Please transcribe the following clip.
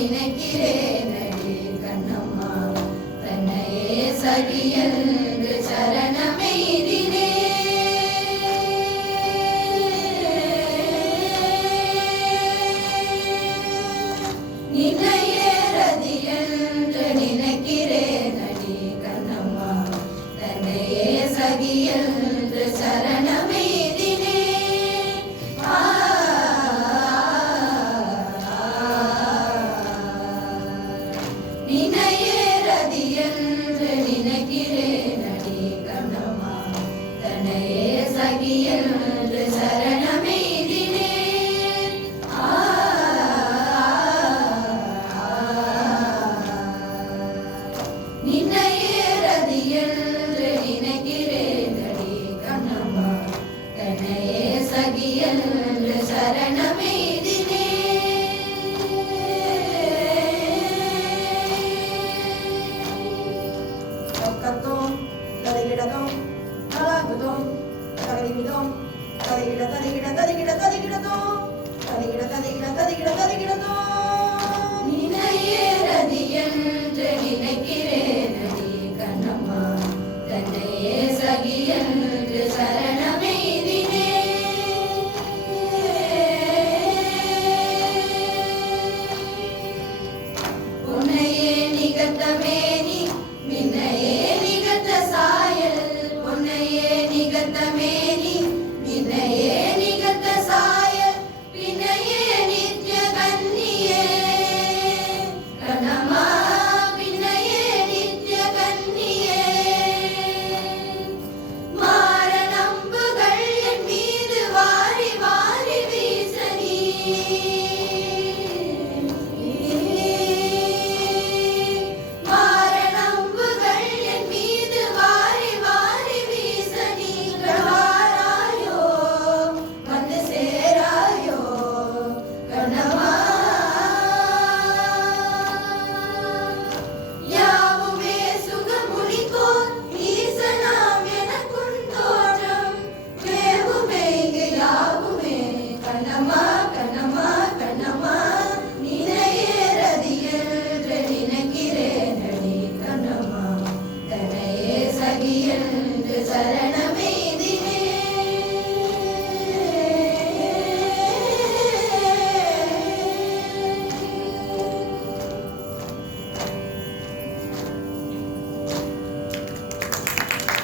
நினைக்கிறேன் அடி கண்ணம்மா. தன்னையே சகியன்று சரணமெய்தினே நிலையேறதி என்று நினைக்கிறேன் அடி கண்ணம்மா. தன்னையே சகியல் சதியன்று நினைக்கிறேன் அடி கண்ணம்மா. தன்னையே சகியன்று சரணமெய்தினே நின்னையே ரதியன்று நினைக்கிறேன் அடி கண்ணம்மா. தன்னையே சகியன்று சரணமே ரொக்கத்தோம் தரையிடதோம் தலாகுதோம் தகரிமிதோம் தரையிட தரையிட தரையிட தரையிடதோம் தரையிட தரையிட தரையிட தரையிடதோம் நினையேறதி என்று நினைக்கிறேன் அடி கண்ணம்மா தன்னையே சகி என்று சரணமெய்தினே உன்னையே நிகழ்த்தமே ചൊല്ലിയുണ്ട് സര